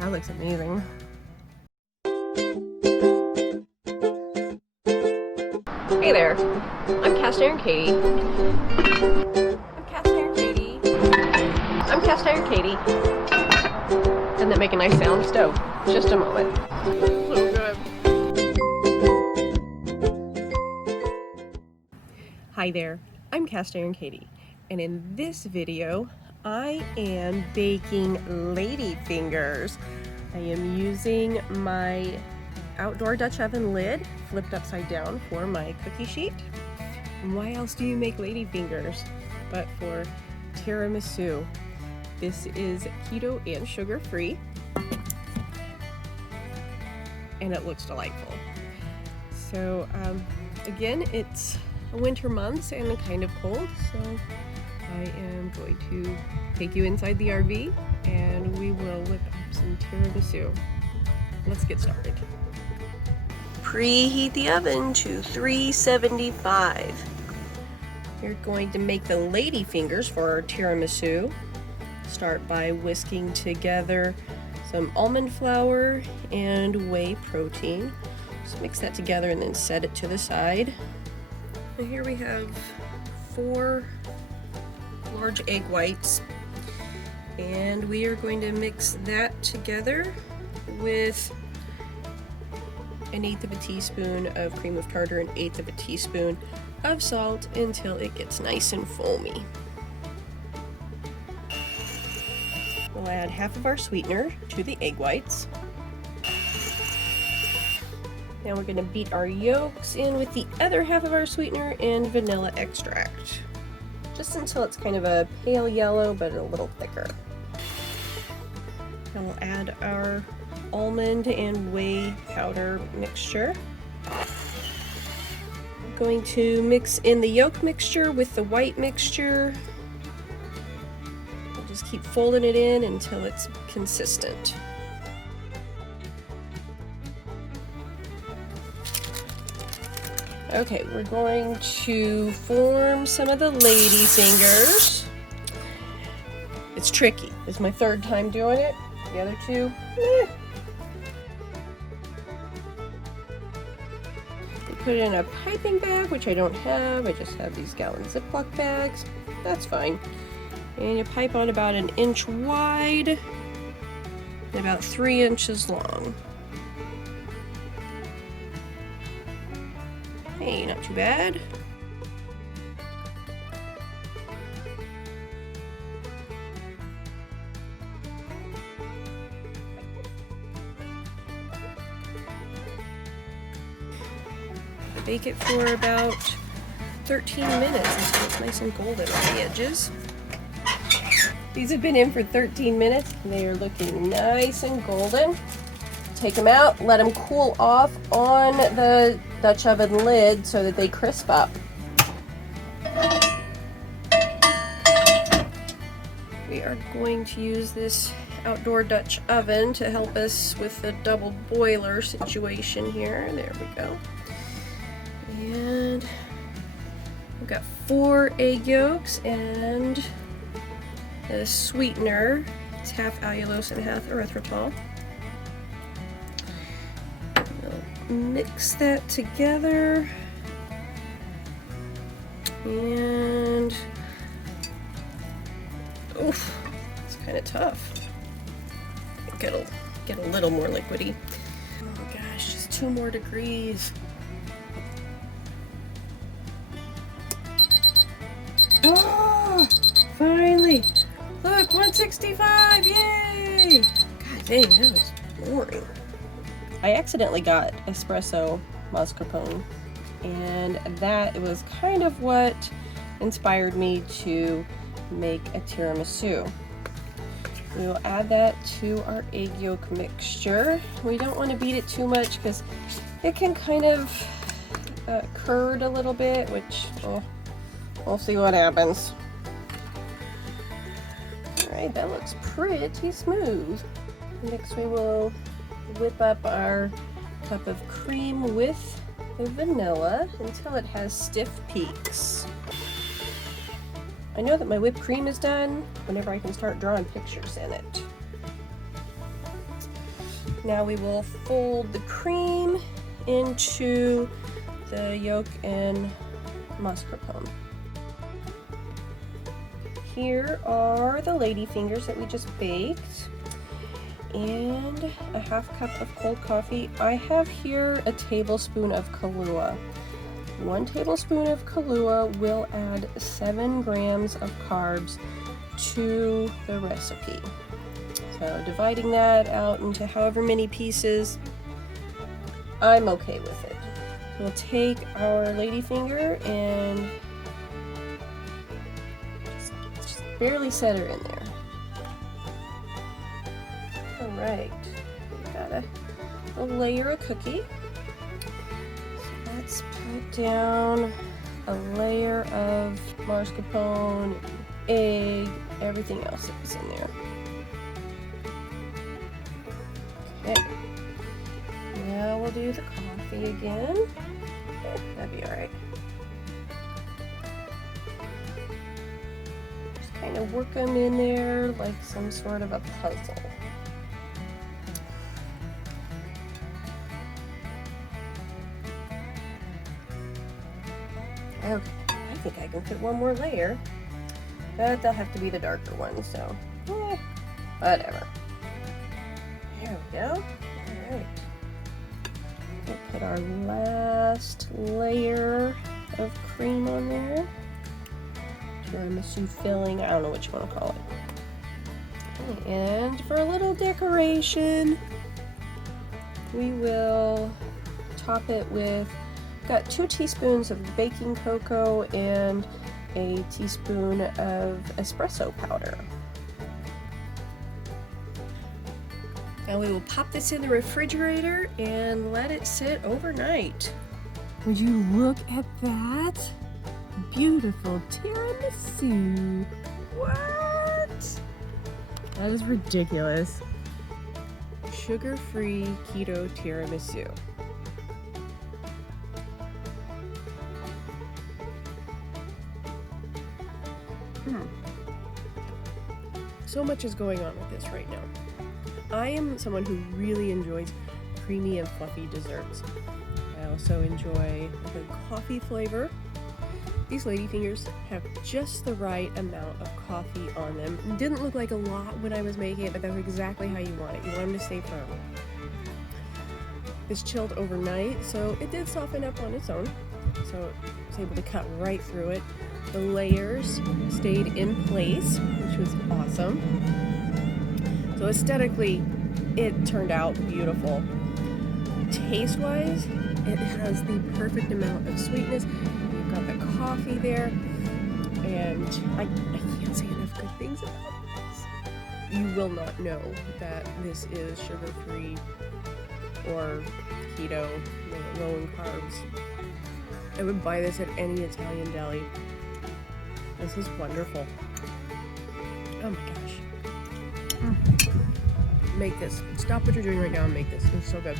That looks amazing. Hey there, I'm Cast Iron Katie. Doesn't that make a nice sound? Stove. Just a moment. So good. Hi there, I'm Cast Iron Katie, and in this video, I am baking Ladyfingers. I am using my outdoor Dutch oven lid flipped upside down for my cookie sheet. And why else do you make Ladyfingers but for tiramisu? This is keto and sugar-free, and it looks delightful. So again, it's winter months and kind of cold, so I am going to take you inside the RV and we will whip up some tiramisu. Let's get started. Preheat the oven to 375. You're going to make the Ladyfingers for our tiramisu. Start by whisking together some almond flour and whey protein. Just mix that together and then set it to the side. And here we have 4 large egg whites, and we are going to mix that together with 1/8 of a teaspoon of cream of tartar and 1/8 of a teaspoon of salt until it gets nice and foamy. We'll add half of our sweetener to the egg whites. Now we're going to beat our yolks in with the other half of our sweetener and vanilla extract, just until it's kind of a pale yellow but a little thicker. Now we'll add our almond and whey powder mixture. I'm going to mix in the yolk mixture with the white mixture. Just keep folding it in until it's consistent. Okay, we're going to form some of the Ladyfingers. It's tricky. It's my 3rd time doing it. The other 2, We put it in a piping bag, which I don't have. I just have these gallon Ziploc bags. That's fine. And you pipe on about 1 inch wide and about 3 inches long. Hey, not too bad. Bake it for about 13 minutes until it's nice and golden on the edges. These have been in for 13 minutes. They are looking nice and golden. Take them out, let them cool off on the Dutch oven lid so that they crisp up. We are going to use this outdoor Dutch oven to help us with the double boiler situation here. There we go. And we've got 4 egg yolks and a sweetener. It's half allulose and half erythritol. We'll mix that together, and oof, it's kind of tough. It'll get a little more liquidy. Oh gosh, just 2 more degrees. Oh, finally! Look, 165! Yay! God dang, that was boring. I accidentally got espresso mascarpone, and that was kind of what inspired me to make a tiramisu. We will add that to our egg yolk mixture. We don't want to beat it too much because it can kind of curd a little bit, which we'll see what happens. Alright, that looks pretty smooth. Next we will whip up our cup of cream with the vanilla until it has stiff peaks. I know that my whipped cream is done whenever I can start drawing pictures in it. Now we will fold the cream into the yolk and mascarpone. Here are the ladyfingers that we just baked, and a half cup of cold coffee. I have here a tablespoon of kahlua. 1 tablespoon of kahlua will add 7 grams of carbs to the recipe. So dividing that out into however many pieces, I'm okay with it. We'll take our ladyfinger and just barely set her in there. All right, got a layer of cookie. So let's put down a layer of mascarpone, egg, everything else that was in there. Okay, now we'll do the coffee again. That'd be all right. Just kind of work them in there like some sort of a puzzle. Okay, I think I can fit one more layer, but they'll have to be the darker one, so whatever. There we go. All right. We'll put our last layer of cream on there. Tiramisu filling, I don't know what you want to call it. And for a little decoration, we will top it with, got 2 teaspoons of baking cocoa and a teaspoon of espresso powder. Now we will pop this in the refrigerator and let it sit overnight. Would you look at that? Beautiful tiramisu. What? That is ridiculous. Sugar-free keto tiramisu. So much is going on with this right now. I am someone who really enjoys creamy and fluffy desserts. I also enjoy a good coffee flavor. These ladyfingers have just the right amount of coffee on them. It didn't look like a lot when I was making it, but that's exactly how you want it. You want them to stay firm. This chilled overnight, so it did soften up on its own. So I was able to cut right through it. The layers stayed in place, which was awesome. So aesthetically, it turned out beautiful. Taste-wise, it has the perfect amount of sweetness. You've got the coffee there, and I can't say enough good things about this. You will not know that this is sugar-free or keto, low in carbs. I would buy this at any Italian deli. This is wonderful. Oh my gosh. Make this. Stop what you're doing right now and make this. It's so good.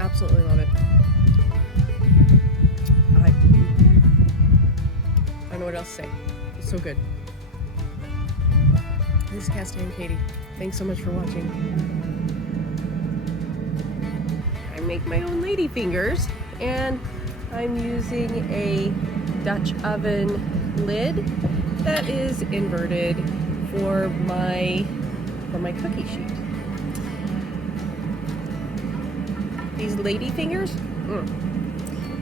Absolutely love it. I don't know what else to say. It's so good. This is Castile Katie. Thanks so much for watching. I make my own ladyfingers, and I'm using a Dutch oven lid that is inverted for my cookie sheet. These ladyfingers,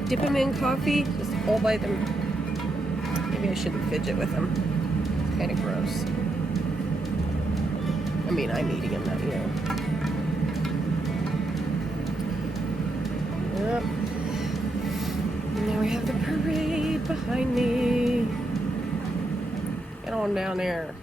dip them in coffee, just all by them. Maybe I shouldn't fidget with them. It's kind of gross. I mean, I'm eating them, not you. Yep. Now we have the parade behind me. Get on down there.